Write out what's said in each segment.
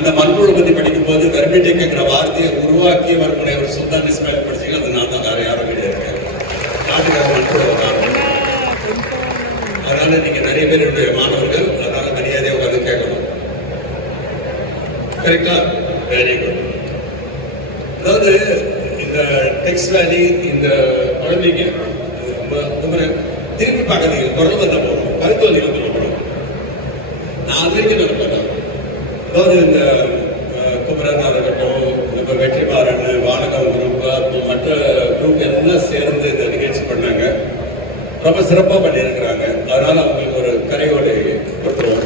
அந்த மண்புழு பத்தி படிக்கும் போது வெர்மிட்டிக்ங்கிற வார்த்தையை உருவாக்கியவர் முனைவர் சுல்தான் இஸ்மாயில் படிச்சீங்க அது நான் தான் வேற யாரும் கிடையாது நாட்டுக்கார மண்புழு காரணம் அதனால நீங்க நிறைய பேர் என்னுடைய மாணவர்கள் அதனால மரியாதையை உட்காந்து கேட்கணும். கரெக்டா வெரி குட் அதாவது இந்த டெக்ஸ் வேலி இந்த குழந்தைங்க திரும்பி ரொம்ப பார்க்காதீங்க குரல் வந்தா போகணும் கருத்து வந்து நான் அது வரைக்கும் நினைப்பேன் அதாவது இந்த அஹ், குமரனா இருக்கட்டும் நம்ம வெற்றிமாறன் வானகம் குரூப் அப்புறம் மற்ற குரூப் எல்லாம் சேர்ந்து இந்த நிகழ்ச்சி பண்ணாங்க ரொம்ப சிறப்பாக பண்ணியிருக்கிறாங்க. அதனால அவங்களுக்கு ஒரு கரையோடு கொடுத்துருவோம்.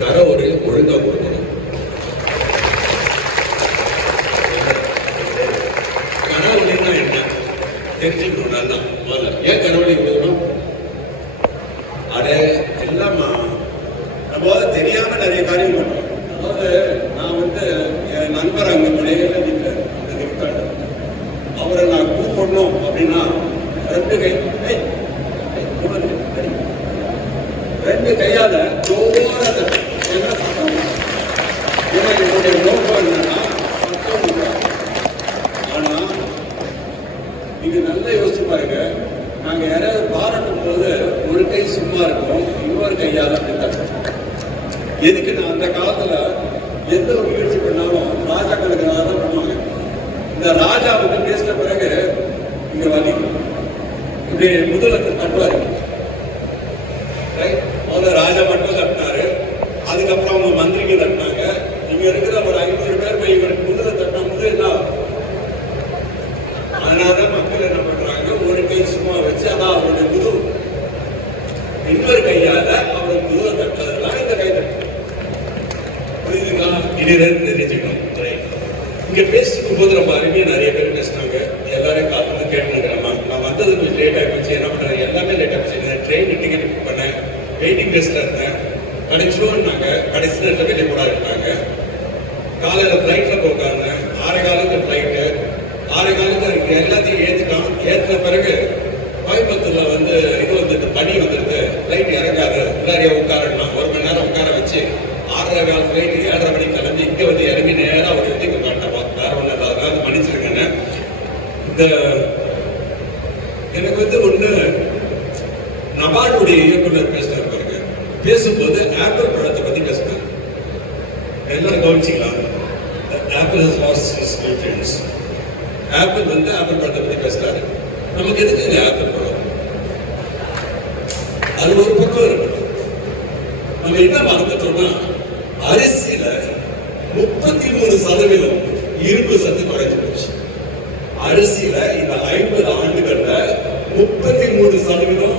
கரை ஒரு ஒழுங்காக கொடுக்கணும். கரவழின்னா என்ன? தெரிஞ்சுக்கணும் நல்லா. முதல்ல. ஏன் கரவழி கொடுக்கணும் அட எல்லாமா நம்ம வந்து தெரியாம நிறைய காரியம் பண்றோம் அதாவது நான் வந்து என் நண்பர் அங்க மலையில நிற்கிறார் அந்த நிற்காடு அவரை நான் கூப்பிடணும் அப்படின்னா ரெண்டு கை ஏய், ஏய், கூப்பிடு, அடி. ரெண்டு கையால ஜோரா தட்டு. என்ன சத்தம்? ஏன்னா என்னுடைய நோக்கம் என்னன்னா சத்தம் இல்லை. ஆனா நீங்க நல்லா யோசிச்சு பாருங்க நாங்க யாராவது பாராட்டும் போது ஒரு கை சும்மா இருக்கும் இன்னொரு கையால அப்படி தட்டும் எதுக்கு நான் அந்த காலத்துல எந்த ஒரு முயற்சி பண்ணாலும் ராஜாக்களுக்கு தான் பண்ணுவாங்க இந்த ராஜா வந்து பேசின பிறகு இங்க வலி. இப்படி முதல்ல தட்டுவாரு Right? முதல்ல ராஜா மட்டும் தட்டினாரு அதுக்கப்புறம் அவங்க மந்திரிங்க தட்டினாங்க இங்க இருக்கிற ஒரு ஐநூறு பேர் போய் இவருக்கு முதல்ல தட்டினா முதல் என்ன ஆகும்? அதனாலதான் மக்கள் என்ன பண்றாங்க ஒரு கை சும்மா வச்சு அதான் அவருடைய முதுகு இன்னொரு கையால அவருடைய முதுக தட்டுறதுலாம் இந்த கை தட்டு புரியுதுங்களா இனிதான் தெரிஞ்சுக்கணும் Right. இங்க பேசிட்டு போது ரொம்ப அருமையா நிறைய பேர் பேசினாங்க எல்லாரையும் காத்து கேட்டுருக்கிறேன் நான் வந்தது கொஞ்சம் லேட் ஆகி போச்சு என்ன பண்றேன் எல்லாமே லேட் ஆகி போச்சு ட்ரெயின் டிக்கெட் புக் பண்ணேன் வெயிட்டிங் லிஸ்ட்ல இருந்தேன் கிடைச்சிருவோம்னாங்க கடைசி நேரத்தில் இருக்காங்க காலையில ஃப்ளைட்ல போட்டாங்க. ஆறு காலத்து ஃப்ளைட்டு ஆறு காலத்து எல்லாத்தையும் ஏத்திட்டான் ஏற்றின பிறகு கோயம்புத்தூர்ல வந்து இது வந்துட்டு பனி வந்துருது ஃப்ளைட் இறங்காது. உள்ளாரியா உட்காரணும். ஒரு மணி நேரம் உட்கார வச்சு ஆறரை கால் ஃப்ளைட் ஏழரை மணிக்கு கிளம்பி இங்க வந்து இறங்கி நேரம் ஒரு இடத்துக்கு காட்டப்பா வேற ஒண்ணு இல்லை. அதனால மன்னிச்சிருக்கேன்னு இந்த எனக்கு வந்து ஒண்ணு நபார்டுடைய இயக்குனர் பேசினார் பாருங்க. பேசும்போது ஆப்பிள் எல்லாரும் apple has lost is nutrients apple வந்து ஆப்பிள் பழத்தை பற்றி பேசுறாரு. நமக்கு எதுக்கு இந்த ஆப்பிள் பழம் அது ஒரு பக்கம் இருக்கு நம்ம என்ன மறந்துட்டோம்னா அரிசியில முப்பத்தி மூணு சதவீதம் இரும்பு சத்து குறைஞ்சு போச்சு. அரிசியில இந்த ஐம்பது ஆண்டுகள்ல முப்பத்தி மூணு சதவீதம்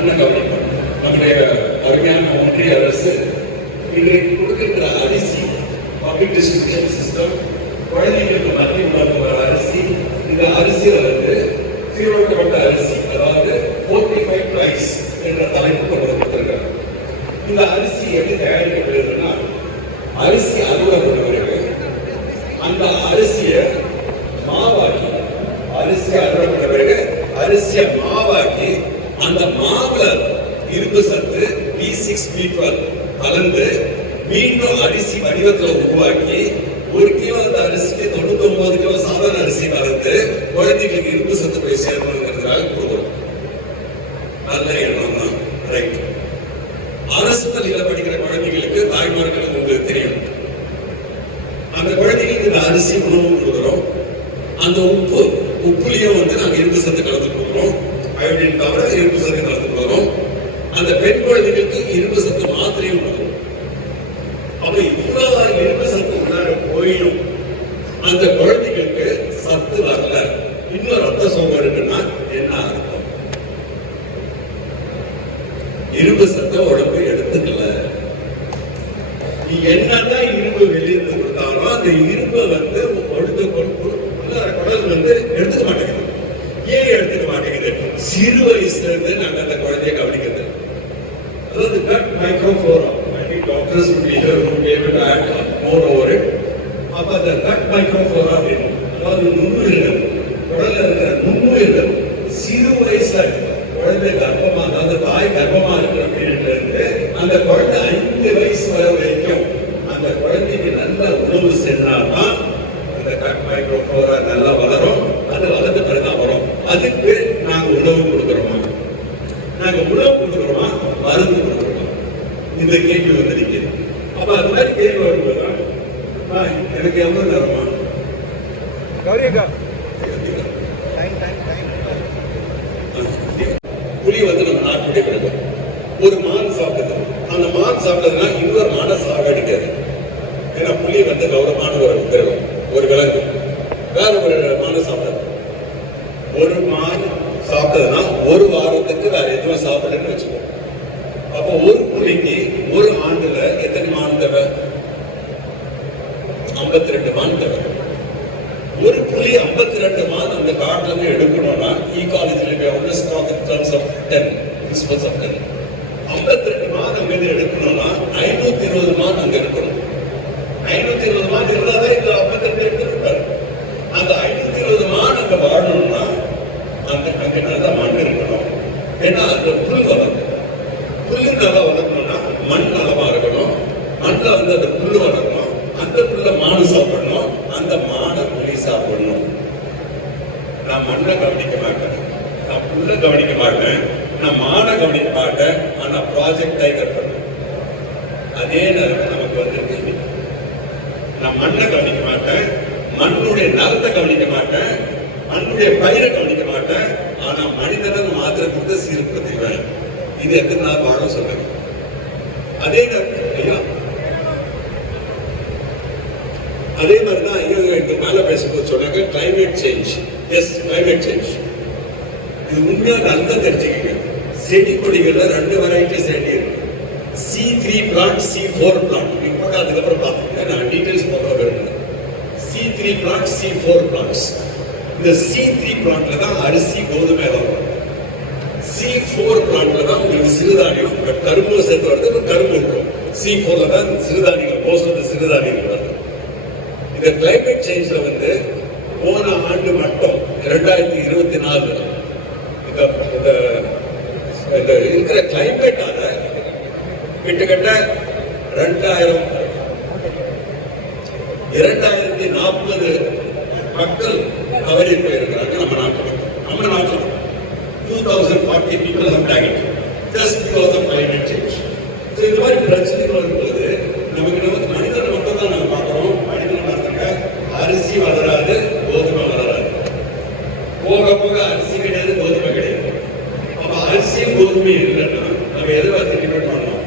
நல்ல கவனம் நம்முடைய அருமையான ஒன்றிய அரசு இன்றைக்கு கொடுக்கின்ற அரிசி பப்ளிக் சிஸ்டம் குழந்தைகளுக்கு மத்தியில் வழங்குகிற அரிசி இந்த அரிசியில் வந்து சீரமைக்கப்பட்ட அரிசி அதாவது ஃபோர்டிஃபைட் ரைஸ் என்ற தலைப்பு கொண்டு இந்த அரிசி எப்படி தயாரிக்கப்படுகிறதுனா அரிசி அறுவடை பண்ணுவர்கள் அந்த அரிசியை அந்த மாவுல இரும்பு சத்து பி சிக்ஸ் பி டுவெல் கலந்து மீண்டும் அரிசி வடிவத்தில் உருவாக்கி ஒரு கிலோ அந்த அரிசிக்கு தொண்ணூத்தி ஒன்பது கிலோ சாதாரண அரிசி கலந்து குழந்தைகளுக்கு இரும்பு சத்து போய் சேரணுங்கிறதுக்காக கொடுக்குறோம் நல்ல எண்ணம் தான். ரைட் அரசு பள்ளியில் படிக்கிற குழந்தைகளுக்கு தாய்மார்களுக்கு உங்களுக்கு தெரியும். அந்த குழந்தைகளுக்கு இந்த அரிசி உணவு கொடுக்குறோம். அந்த உப்பு உப்புலையும் வந்து நாங்கள் இரும்பு சத்து கலந்து கொடுக்குறோம். அயோடின் தவிர இரும்பு சத்து கலந்து கொடுக்குறோம் அந்த பெண் குழந்தைகளுக்கு இரும்பு சத்து மாத்திரையும் கொடுக்குறோம் அப்ப இவ்வளவு இரும்பு சத்து உள்ளார போயிடும் அந்த குழந்தைகளுக்கு சத்து வரல இன்னும் ரத்த சோகம் இருக்குன்னா என்ன அர்த்தம் இரும்பு சத்த உடம்பு எடுத்துக்கல நீ என்னதான் இரும்பு வெளியிருந்து கொடுத்தாலும் அந்த இரும்பை வந்து ஒழுங்கு கொண்டு உள்ளார குடல் வந்து எடுத்துக்க மாட்டேங்குது ஏன் எடுத்துக்க மாட்டேங்குது சிறு வயசுல இருந்து நாங்க அந்த குழந்தைய கவனிக்கிறது அதாவது gut microflora I think doctors would be here who would be able to add more over it. அப்போ அந்த கட் மைக்ரோஃபோரா அப்படின்னு அதாவது நுண்ணுயிர்கள் உடல்ல இருக்கிற நுண்ணுயிர்கள் சிறு வயசில் குழந்தை கர்ப்பமாக அதாவது தாய் கர்ப்பமாக இருக்கிற பீரியட்ல இருந்து அந்த குழந்தை ஐந்து வயசு வரை வரைக்கும் அந்த குழந்தைக்கு நல்ல உணவு சென்றாதான் அந்த கட் மைக்ரோஃபோரா நல்லா வளரும் அது வளர்ந்த பிறகுதான் வரும் அதுக்கு நாங்க உணவு கொடுக்குறோமா நாங்க உணவு கொடுக்குறோமா மருந்து கொடுக்குறோமா இந்த கேள்வி வந்து நிற்கிது அப்ப அது மாதிரி கேள்வி வரும்போதுதான் ஆ, எனக்கு எவ்வளவு நேரமா கௌரி அக்கா டைம் டைம் டைம் புலி வந்து நம்ம நாட்டுடைய மிருகம் ஒரு மான் சாப்பிட்டது அந்த மான் சாப்பிட்டதுன்னா இன்னொரு மானை சாகடிக்காது ஏன்னா புலி வந்து கௌரவமான ஒரு கிரகம் ஒரு விலங்கு. வேற ஒரு மானை சாப்பிடாது ஒரு மான் சாப்பிட்டதுன்னா ஒரு வாரத்துக்கு வேற எதுவும் சாப்பிடலன்னு வச்சுக்கோ அப்போ ஒரு புலிக்கு ஒரு ஆண்டுல எத்தனை மான் தேவை? ஐம்பத்தி ரெண்டு மான் தேவை. ஒரு புள்ளி ஐம்பத்தி ரெண்டு மாதம் அந்த காட்டுல இருந்து எடுக்கணும்னா ஈகாலஜில வந்து stock in terms of ten principles of ten ஐம்பத்தி ரெண்டு மாதம் அங்க இருந்து எடுக்கணும்னா ஐநூத்தி இருபது மாதம் அங்க இருக்கணும் ஐநூத்தி இருபது மாதம் இருந்தாதான் இந்த ஐம்பத்தி ரெண்டு எடுத்துருக்காரு அந்த ஐநூத்தி இருபது மாதம் அங்க வாழணும்னா அந்த அங்க நல்ல மண் இருக்கணும் ஏன்னா அந்த புல் வளரும் புல்லு நல்லா வளரணும்னா மண் நலமா இருக்கணும் மண்ணில் வந்து அந்த புல்லு வளரணும். அந்த புல்ல மாடு சாப்பிடணும். அந்த மாடை புலி சாப்பிடணும். நான் மண்ணை கவனிக்க மாட்டேன். நான் புல்ல கவனிக்க மாட்டேன். நான் மாடை கவனிக்க மாட்டேன். ஆனா ப்ராஜெக்ட் டைகர் பண்ணுவேன் அதே நேரம் நமக்கு வந்து நான் மண்ணை கவனிக்க மாட்டேன். மண்ணுடைய நலத்தை கவனிக்க மாட்டேன். மண்ணுடைய பயிரை கவனிக்க மாட்டேன். ஆனா மனிதனை மாத்திரம் மாத்திரை கொடுத்து சீர்படுத்திடுவேன் இது எத்தனை நாள் வாழும் சொல்லுங்க. அதே நேரம் அதே மாதிரி தான் இன்னொரு மேலே பேசும்போது சொன்னாங்க climate change yes climate change இது உண்மையா நல்லா தெரிஞ்சுக்கங்க. செடி கொடிகள்ல ரெண்டு வெரைட்டி செடி இருக்கு. C three plant C four plant இப்போ அதுக்கப்புறம் பார்த்துக்கோங்க நான் டீட்டெயில்ஸ் போக விரும்புகிறேன் C three plant C four plants இந்த சி த்ரீ பிளான்ட்ல தான் அரிசி கோதுமை வரும். சி ஃபோர் பிளான்ட்ல தான் உங்களுக்கு சிறுதானியம். கரும்பு சேர்த்து வருது கரும்பு இருக்கும். சி ஃபோர்ல தான் சிறுதானியங்கள் மோஸ்ட் ஆஃப் சிறுதானியங்கள் இந்த கிளைமேட் சேஞ்ச்ல வந்து போன ஆண்டு மட்டும் இரண்டாயிரத்தி இருபத்தி நாலு இந்த இந்த இருக்கிற கிளைமேட்டால கிட்டத்தட்ட ரெண்டாயிரம் இரண்டாயிரத்தி நாற்பது மக்கள் தவறி போயிருக்கிறாங்க நம்ம நாட்டில் நம்ம நாட்டில் two thousand forty people have died just because of climate change so இந்த மாதிரி பிரச்சனைகள் வரும்போது நமக்கு வந்து மனிதனை மட்டும் தான் நாங்கள் பார்க்குறோம் மனிதனை பார்த்துங்க அரிசி வளராது கோதுமை வளராது போக போக அரிசி கிடையாது கோதுமை கிடையாது அப்ப அரிசியும் கோதுமையும் இல்லைன்னா நம்ம எதை பார்த்து டிபெண்ட் பண்ணோம்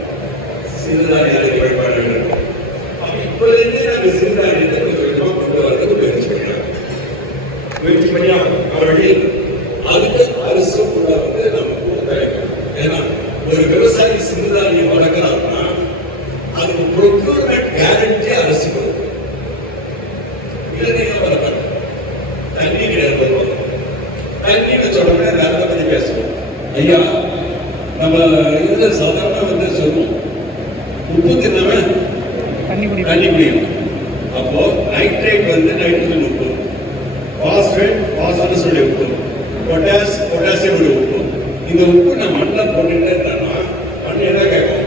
சிறுதானியத்தை டிபெண்ட் பண்ண வேண்டும் அப்ப இப்ப இருந்தே நம்ம சிறுதானியத்தை கொஞ்சம் கொஞ்சமா கொண்டு வரதுக்கு முயற்சி பண்ணலாம் முயற்சி பண்ணியா வழி அதுக்கு அரிசி கூட வந்து நம்ம கிடைக்கும் ஏன்னா ஒரு விவசாயி சிறுதானியம் வளர்க்கிறாருன்னா அதுக்கு ப்ரொக்யூர்மெண்ட் கேரண்டி அரிசி கொடுக்கும் இல்லைன்னா வளர்ப்பாரு தண்ணி கிடையாது வருவாங்க தண்ணின்னு சொன்ன உடனே நேரத்தை பத்தி பேசுவோம் ஐயா நம்ம இதுல சாதாரண வந்து சொல்லுவோம் உப்பு தின்னவன் தண்ணி குடி தண்ணி குடிக்கணும் அப்போ நைட்ரேட் வந்து நைட்ரஜன் உப்பு லாக்டோஸுடைய உப்பு பொட்டாஸ் பொட்டாசியம் உப்பு இந்த உப்பு நம்ம மண்ணில் போட்டுட்டே இருந்தோம்னா மண் என்ன கேட்கும்?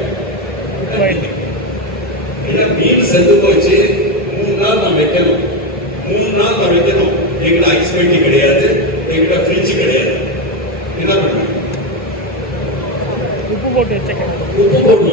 ஏன்னா மீன் செத்து போச்சு. மூணு நாள் நான் வைக்கணும். மூணு நாள் நான் வைக்கணும். எங்கிட்ட ஐஸ் பெட்டி கிடையாது. எங்கிட்ட ஃப்ரிட்ஜ் கிடையாது. என்ன பண்ணுவேன் உப்பு போட்டு வச்சுக்கேன் உப்பு போடுவேன்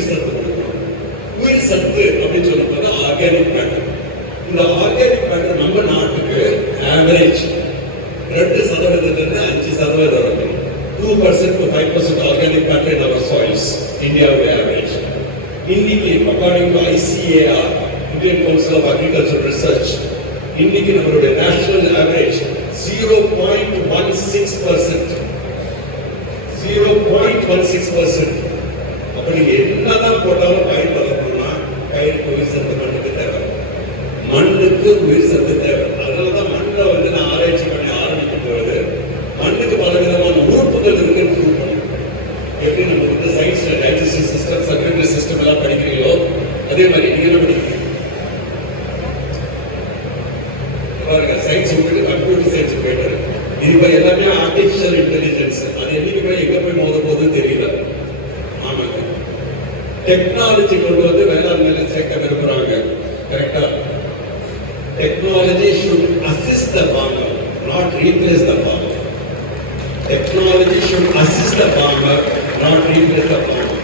உயிர் சத்து கொடுக்கணும் உயிர் சத்து அப்படின்னு சொல்லும்போது ஆர்கானிக் மேட்டர் இந்த ஆர்கானிக் மேட்டர் நம்ம நாட்டுக்கு ஆவரேஜ் ரெண்டு சதவீதத்திலிருந்து அஞ்சு சதவீதம் வரைக்கும் two percent to five percent organic matter in our soils இந்தியாவுடைய ஆவரேஜ் இன்னைக்கு according to ICAR Indian council of agriculture research இன்னைக்கு நம்மளுடைய national average zero point one six percent zero point one six percent அப்ப நீங்க என்னதான் போட்டாலும் பயிர் வளரணும்னா பயிருக்கு உயிர் சத்து மண்ணுக்கு தேவை. மண்ணுக்கு உயிர் சத்து தேவை. அதனாலதான் மண்ணை வந்து நான் ஆராய்ச்சி பண்ணி ஆரம்பிக்கும் பொழுது மண்ணுக்கு பல விதமான உறுப்புகள் இருக்குன்னு ப்ரூவ் பண்ணணும் எப்படி நம்ம வந்து சயின்ஸ்ல டைஜஸ்டிவ் சிஸ்டம் சர்க்குலரி சிஸ்டம் எல்லாம் படிக்கிறீங்களோ அதே மாதிரி நீங்க என்ன படிக்கிறீங்க? பாருங்க சயின்ஸ் விட்டுட்டு கம்ப்யூட்டர் சயின்ஸ் போயிட்டாரு இப்ப எல்லாமே ஆர்டிஃபிஷியல் இன்டெலிஜென்ஸ் அது என்னைக்கு போய் எங்க போய் மோத போகுது தெரியல. டெக்னாலஜி கொண்டு வந்து வேளாண்மையில சேர்க்க விரும்புறாங்க. கரெக்டா technology should assist the farmer not replace the farmer technology should assist the farmer not replace the farmer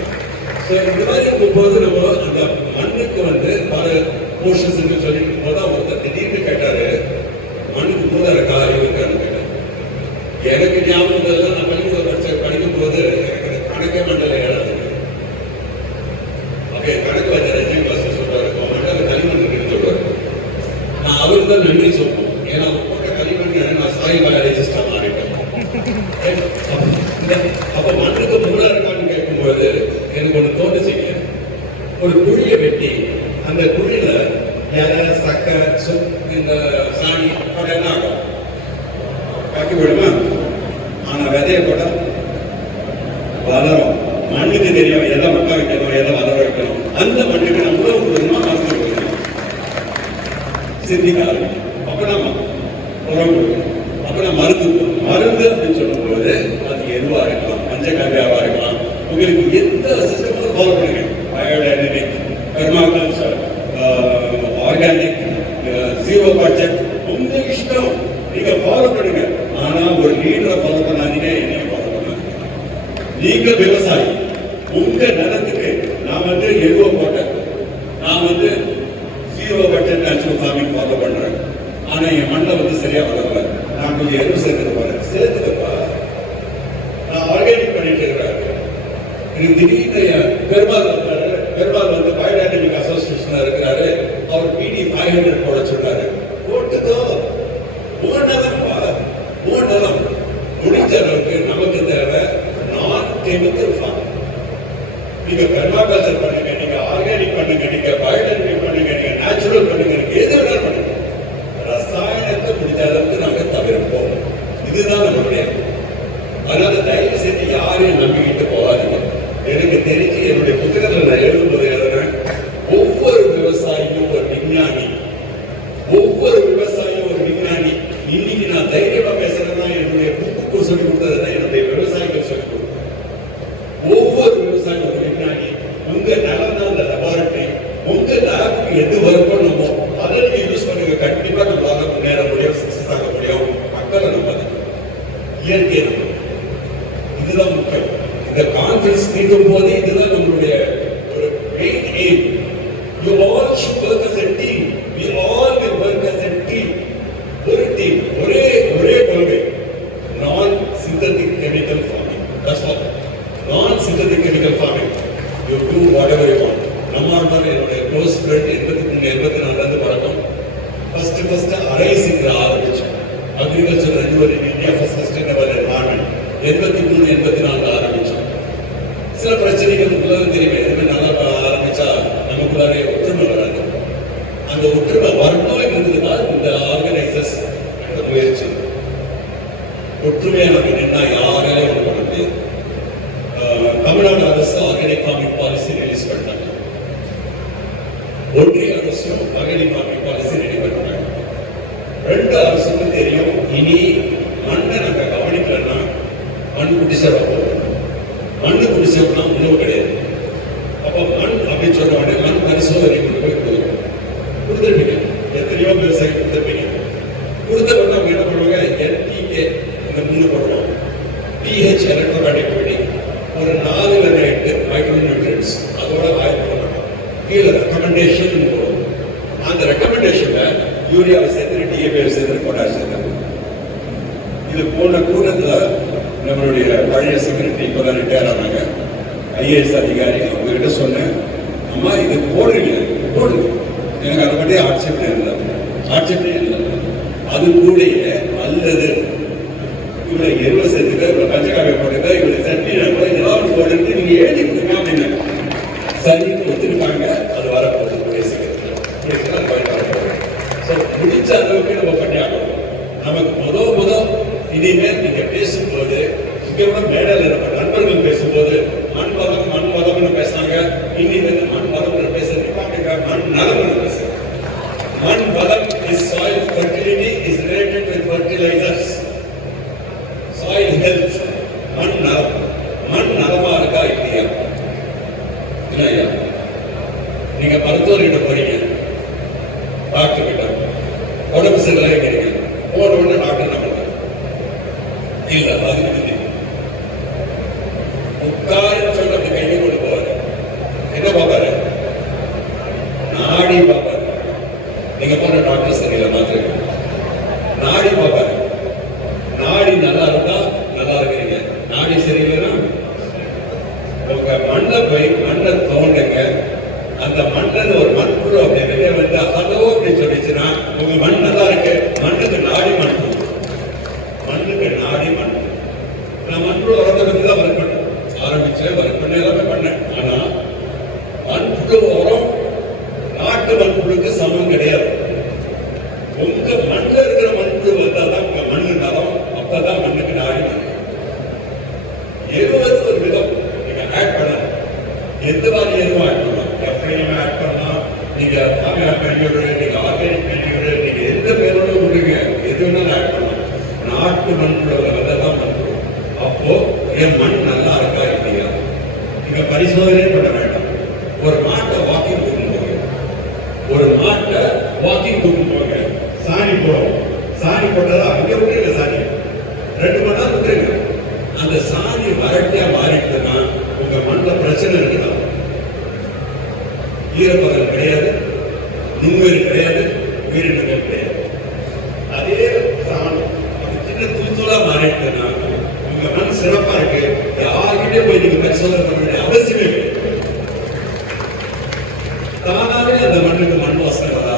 so இந்த மாதிரி இருக்கும்போது நம்ம அந்த மண்ணுக்கு வந்து பல போர்ஷன்ஸ் சொல்லிட்டு இருக்கும்போது ஒருத்தர் திடீர்னு கேட்டாரு மண்ணுக்கு மூல காரியம் இருக்கான்னு கேட்டார். எனக்கு ஞாபகம் இல்லை நான் பள்ளிக்கூடம் படிச்ச படிக்கும் போது எனக்கு கணக்கே மண்டல நான் அவருக்கு தான் நன்றி சொல்லணும் ஏன்னா அவர் போட்ட களிமண் நான் சாய் பயாலஜிஸ்டா மாறிட்டேன் அப்ப- இந்த- அப்ப மண்ணுக்கு மூல இருக்கான்னு கேட்கும்போது எனக்கு ஒண்ணு தோணுச்சுங்க ஒரு குழியை வெட்டி அந்த குழியில இலை சக்கை சு- இந்த சாணி போட என்ன ஆகும் காக்கி விடுமா ஆனா விதைய போட்டா வளரும் மண்ணுக்கு தெரியும் எதை மக்க வைக்கணும் எதை வளர வைக்கணும் அந்த மண்ணுக்கு நம்ம உணவு கொடுக்கணுமா மருந்து கொடுக்கணும் சிந்திக்க ஆரம்பிக்கும் அப்ப நாம உரம் கொடுக்கணும் அப்ப நான் மருந்து கொடுக்கணும். மருந்து அப்படின்னு சொல்லும்போது அது எதுவா இருக்கலாம் பஞ்சகாவியாவா இருக்கலாம் உங்களுக்கு எந்த சிஸ்டமும் ஃபாலோ பண்ணுங்க biodynamic permaculture organic zero budget உங்க இஷ்டம் நீங்க ஃபாலோ அரசுக்கு தெரியும். இனி மண்ணை நம்ம கவனிக்கலன்னா மண் குடிசை மண் குடிசைனா உணவு கிடையாது. அப்ப மண் அப்படின்னு சொன்ன உடனே மண் பரிசோதனை கொண்டு போய் கொடுக்கணும். கொடுத்துருப்பீங்க. எத்தனையோ விவசாயி கொடுத்துருப்பீங்க. கொடுத்த உடனே அவங்க என்ன பண்ணுவாங்க? என்டிகே அந்த மூணு போடுவாங்க பிஹெச் எலக்ட்ரோமேட்டிக் பண்ணி ஒரு நாலுல எட்டு மைக்ரோ நியூட்ரியன்ஸ் அதோட வாய்ப்பு பண்ண மாட்டோம் கீழே ரெக்கமெண்டேஷன் போடும் அந்த ரெக்கமெண்டேஷனில் யூரியா இது போன கூட்டத்தில் நம்மளுடைய பழைய செக்ரட்டரி இப்போ தான் ரிட்டையர் ஆனாங்க ஐஏஎஸ் அதிகாரி அவங்ககிட்ட சொன்னேன் அம்மா இது போடுறீங்க போடுங்க. எனக்கு அதை பற்றி ஆட்சேபனை இல்லை. ஆட்சேபனை இல்லை. அது கூட Ihrer Meinung சொல்லப்படுகிற அவசியமே தானாவே அந்த மண்ணுக்கு மண் வாசனை வர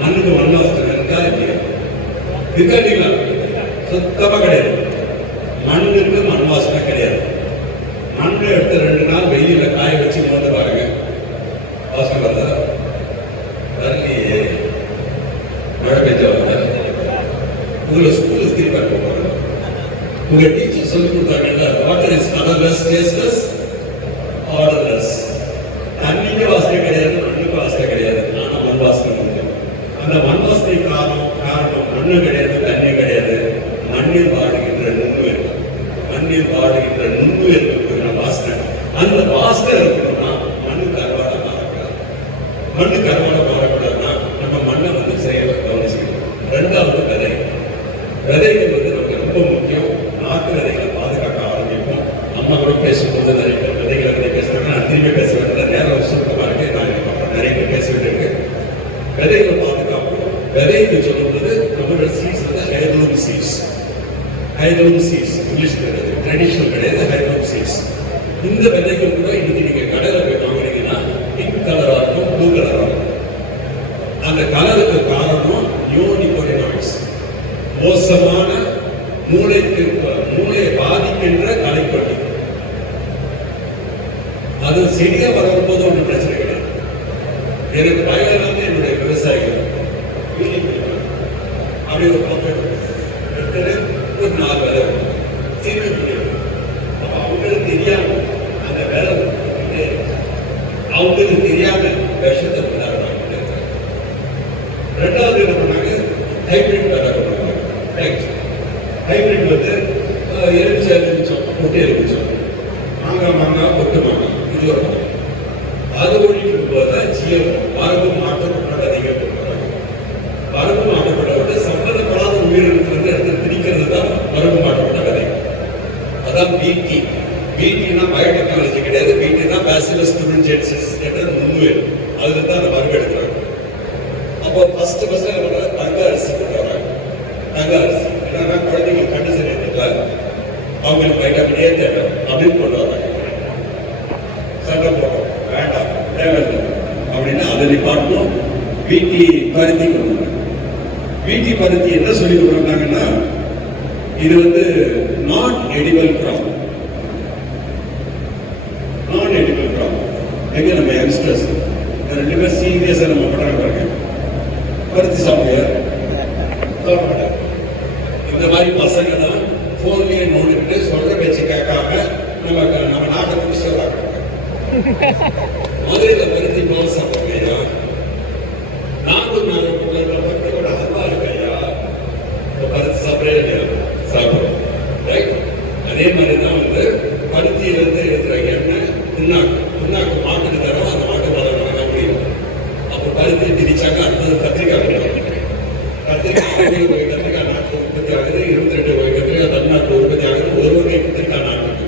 மண்ணுக்கு மண் வாசனை இருக்கா இல்லையா சுத்தமா கிடையாது. கண்ணீர் பாடுகின்ற நுண்பு இருக்கக்கூடிய பாஸ்கர். அந்த பாஸ்கர் இருக்கணும்னா மண்ணு அறுவாடை மறக்கிறார் மண்ணுக்கு செடியாக வளரும் போது ஒன்றும் பிரச்சனை கிடையாது. எனக்கு பிடினா ஸ்டூடெண்ட் துரிஞ்சென்சிஸ் என்ற நுண்ணுயிர் அதுல தான் அந்த மருந்து எடுக்கிறாங்க. அப்போ ஃபர்ஸ்ட் ஃபர்ஸ்ட் என்ன பண்றாங்க தங்க அரிசி கொண்டு வராங்க தங்க அரிசி. என்னன்னா குழந்தைங்களுக்கு கண்டு சரியில்லை அவங்களுக்கு வைட்டமின் ஏ தேவை. அப்படின்னு கொண்டு வராங்க. சண்டை போடுறோம். வேண்டாம். தேவையில்லை. அப்படின்னா அதை நிப்பாட்டணும். வீட்டி பருத்தி கொடுக்குறாங்க. வீட்டி பருத்தி என்ன சொல்லி கொடுக்குறாங்கன்னா இது வந்து நாட் எடிபல் கிராப் நான் எடிபல் கிராப் எங்க நம்ம யங்ஸ்டர்ஸ் ரெண்டு பேர் சீரியஸாக நம்ம பண்றாங்க பாருங்க பருத்தி சாப்பிடுங்க சாப்பிட மாட்டாங்க. இந்த மாதிரி பசங்க தான் ஃபோன்லேயே நோண்டிட்டு சொல்ற பேச்சு கேட்காம நம்ம நம்ம நாட்டை பிடிச்சி வராங்க மதுரையில் பருத்தி மாவு சாப்பிடுங்க ஐயா நாகூர் நாகர்கோவில் பருத்தியோட அல்வா இருக்கு ஐயா. இந்த பருத்தி சாப்பிடவே இல்லையா? ரைட் அதே மாதிரி தான் வந்து பருத்தியிலிருந்து இருக்கிற எண்ணெய் புண்ணாக்கு. புண்ணாக்கு மாட்டுக்கு தரோம் அந்த மாட்டு வளர்றாங்க அப்படின்னு முடியும்? அப்போ பருத்தி திரிச்சாங்க அடுத்தது கத்திரிக்காய் வைக்கணும் கத்திரிக்காய் இருபது வகை கத்திரிக்காய் நாட்டில் உற்பத்தி ஆகுது இருபத்தி ரெண்டு வகை கத்திரிக்காய் தமிழ்நாட்டில் உற்பத்தி ஆகுது ஒரு வகை கத்திரிக்காய் நாட்டுக்கு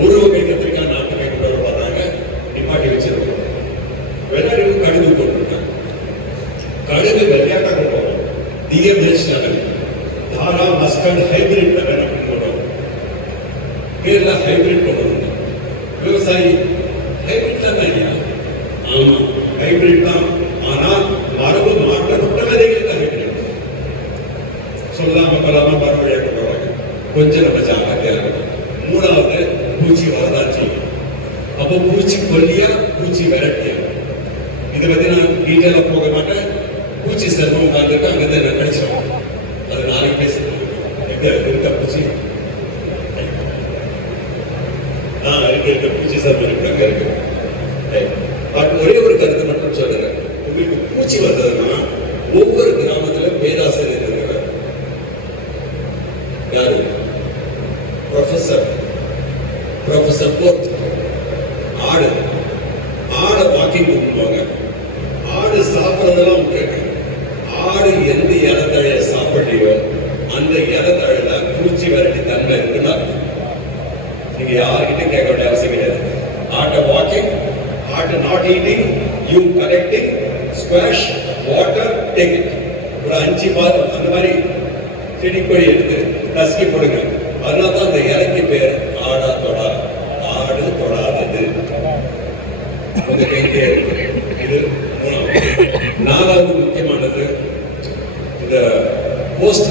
ஒரு வகை கத்திரிக்காய் நாட்டுக்கு கொண்டு வர பார்த்தாங்க நிப்பாட்டி வச்சிருக்கோம் வெள்ளாடு கடுகு போட்டுருக்காங்க கடுகு வெள்ளையாட்டா கொண்டு வரும் DMH level Dhara mustard hybrid level அப்படின்னு கொண்டு வரும் பேர்ல ஹைபிரிட் கொண்டு வரும் விவசாயி ஹைபிரிட் தான் ஐயா ஆமா ஹைபிரிட் தான் ஆனால் மரபு மாற்றப்பட்ட விதைகள் தான் ஹைபிரிட் சொல்லாம கொல்லாம மறுபடியா கொண்டு வராங்க கொஞ்சம் நம்ம ஜாக்கிரதையா இருக்கணும். மூணாவது பூச்சி வரதான் செய்யும் அப்போ பூச்சி கொல்லியா பூச்சி விரட்டியா? இதை பத்தி நான் டீட்டெயிலாக போக மாட்டேன் பூச்சி சர்மம் உட்கார்ந்துருக்கு அங்கே தான் நான் கடிச்சிடும் அது நாளைக்கு பேசுறேன் எங்க இருக்க பூச்சி ஆ இருக்கு இருக்க பூச்சி சர்மம் இருக்கு அங்க இருக்கு பட் ஒரே ஒரு கருத்து மட்டும் சொல்றேன் உங்களுக்கு பூச்சி வந்ததுன்னா ஒவ்வொரு கிராமத்துல பேராசிரியர் இருக்கிறார் யாரு ப்ரொஃபசர் ப்ரொஃபசர் போர்ட் ஆடு ஆடை வாக்கிங் கூப்பிடுவாங்க ஆடு சாப்பிட்றதெல்லாம் விட்டுருங்க ஆடு எந்த இலத்தழைய சாப்பிட்றியோ அந்த இலத்தழையில பூச்சி விரட்டி தன்மை இருக்குன்னா நீங்க யாருக்கிட்ட கேட்க வேண்டிய அவசியம் கிடையாது. ஆட்டை வாக்கிங் ஆட்டை not eating you connecting squash water take ஒரு அஞ்சு பால் அந்த மாதிரி செடி கொடி எடுத்து நசுக்கி போடுங்க. அதனால தான் அந்த இலைக்கு பேர் ஆடா தொடா. ஆடு தொடாதது. உங்க கையிலே இது மூணாவது நாலாவது முக்கியமானது. இந்த போஸ்ட்